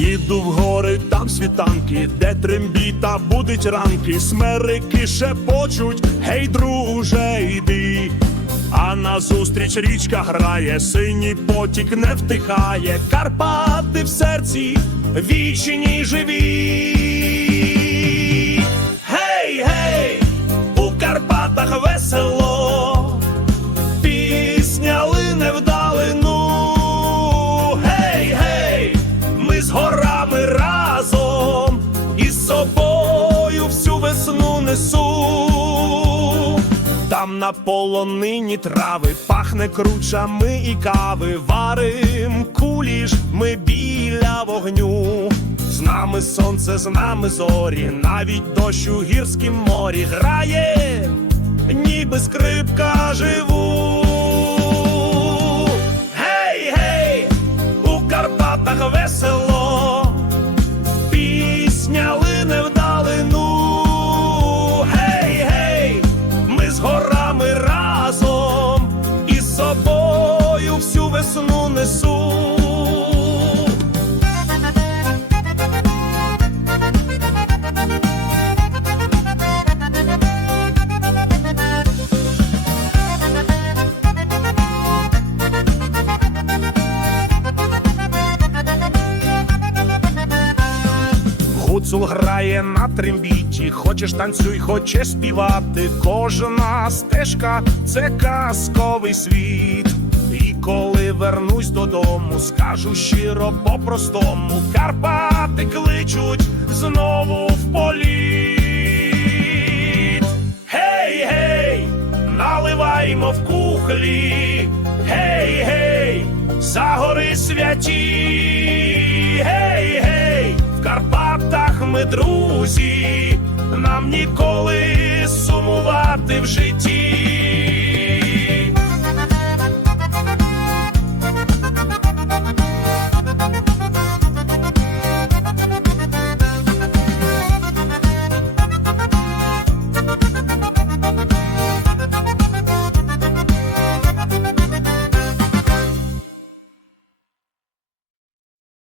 Їду в гори, там світанки, де трембіта будить ранки, смерики шепочуть, гей, друже, йди. А назустріч річка грає, синій потік не втихає, Карпати в серці вічні живі. З горами разом і з собою всю весну несу. Там на полонині трави пахне кручами і кави, варим куліш, ми біля вогню. З нами сонце, з нами зорі, навіть дощ у гірськім морі грає, ніби скрипка живу. Гуцул грає на трембіті, хочеш танцюй, хочеш співати. Кожна стежка це казковий світ. І коли вернусь додому, скажу щиро по-простому, Карпати кличуть знову в політ. Гей, гей, наливаймо в кухлі. Гей, гей, за гори святі. Гей, гей, в Карпатах ми друзі, нам ніколи сумувати в житті.